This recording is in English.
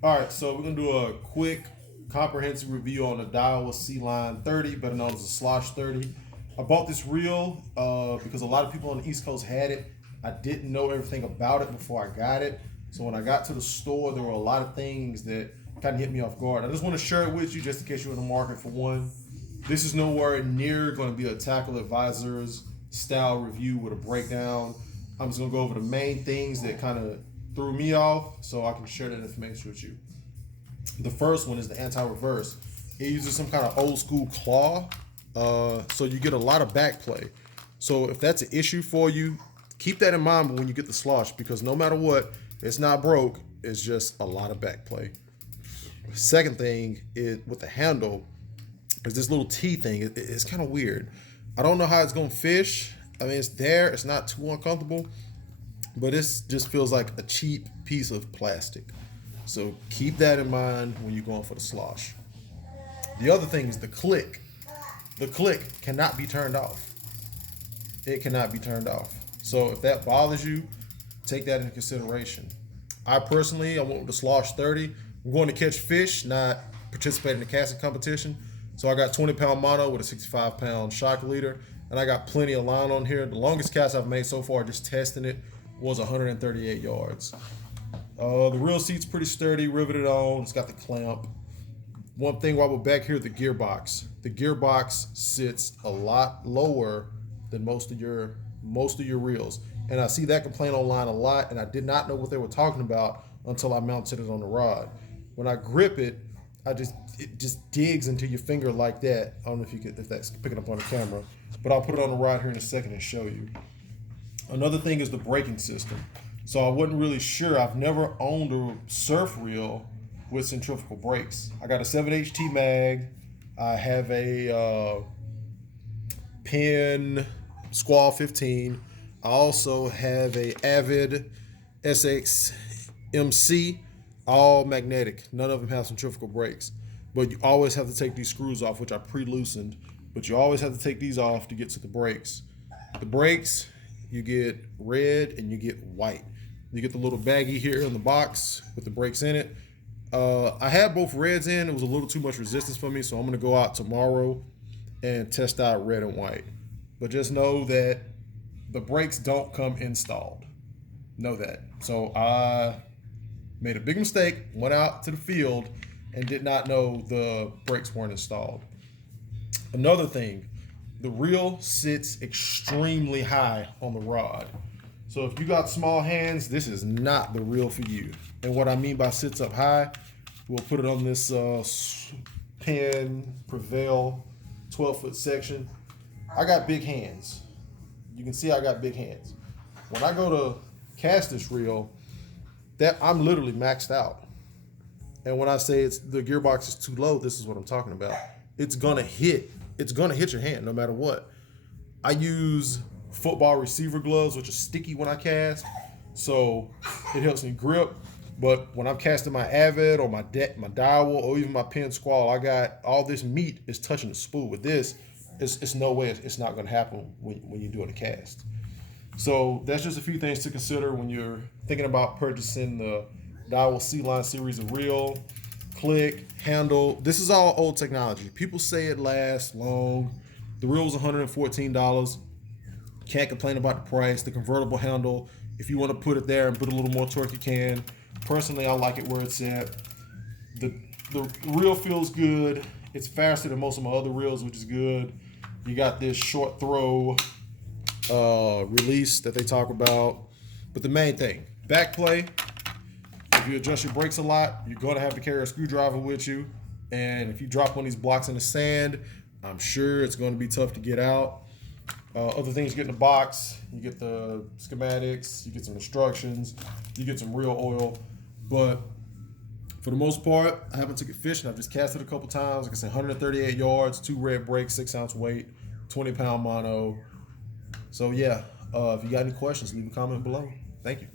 All right, so we're gonna do a quick, comprehensive review on the Daiwa Sealine 30, better known as the Slosh 30. I bought this reel because a lot of people on the East Coast had it. I didn't know everything about it before I got it, so when I got to the store, there were a lot of things that kind of hit me off guard. I just want to share it with you, just in case you're in the market for one. This is nowhere near going to be a Tackle Advisors style review with a breakdown. I'm just gonna go over the main things that kind of threw me off so I can share that information with you. The first one is the Antireverse. It uses some kind of old school claw, so you get a lot of backplay. So if that's an issue for you, keep that in mind when you get the slosh, because no matter what, it's not broke. It's just a lot of backplay. Second thing is with the handle is this little T thing. It's kind of weird. I don't know how it's gonna fish. I mean, it's there. It's not too uncomfortable, but it just feels like a cheap piece of plastic. So keep that in mind when you're going for the slosh. The other thing is the click. The click cannot be turned off. It cannot be turned off. So if that bothers you, take that into consideration. I personally, I went with the Slosh 30. I'm going to catch fish, not participate in the casting competition. So I got 20-pound mono with a 65-pound shock leader, and I got plenty of line on here. The longest cast I've made so far, just testing it, was 138 yards. The reel seat's pretty sturdy, riveted on. It's got the clamp. One thing while we're back here, the gearbox. The gearbox sits a lot lower than most of your reels, and I see that complaint online a lot. And I did not know what they were talking about until I mounted it on the rod. When I grip it, it just digs into your finger like that. I don't know if that's picking up on the camera, but I'll put it on the rod here in a second and show you. Another thing is the braking system. So I wasn't really sure. I've never owned a surf reel with centrifugal brakes. I got a 7HT mag. I have a Penn Squall 15. I also have a Avid SX MC, all magnetic. None of them have centrifugal brakes. But you always have to take these screws off, which I pre-loosened. But you always have to take these off to get to the brakes. The brakes, you get red and you get white. You get the little baggie here in the box with the brakes in it. I had both reds in. It was a little too much resistance for me, so I'm going to go out tomorrow and test out red and white. But just know that the brakes don't come installed. Know that. So I made a big mistake, went out to the field, and did not know the brakes weren't installed. Another thing, the reel sits extremely high on the rod. So if you got small hands, this is not the reel for you. And what I mean by sits up high, we'll put it on this Penn Prevail 12-foot section. I got big hands. You can see I got big hands. When I go to cast this reel, that I'm literally maxed out. And when I say the gearbox is too low, this is what I'm talking about. It's gonna hit your hand no matter what. I use football receiver gloves, which are sticky when I cast, so it helps me grip. But when I'm casting my Avid or my Daiwa or even my Penn Squall, I got all this meat is touching the spool. With this, it's no way it's not going to happen when you're doing a cast. So that's just a few things to consider when you're thinking about purchasing the Daiwa Sealine series of reel, click, handle. This is all old technology. People say it lasts long. The reel was $114. Can't complain about the price. The convertible handle, if you want to put it there and put a little more torque, you can. Personally, I like it where it's at. The reel feels good. It's faster than most of my other reels, which is good. You got this short throw release that they talk about. But the main thing, backplay. If you adjust your brakes a lot, you're going to have to carry a screwdriver with you. And if you drop one of these blocks in the sand, I'm sure it's going to be tough to get out. Other things you get in the box, you get the schematics, you get some instructions, you get some real oil. But for the most part, I haven't took it fishing. I've just cast it a couple times. Like I said, 138 yards, 2 red brakes, 6-ounce weight, 20-pound mono. So yeah, if you got any questions, leave a comment below. Thank you.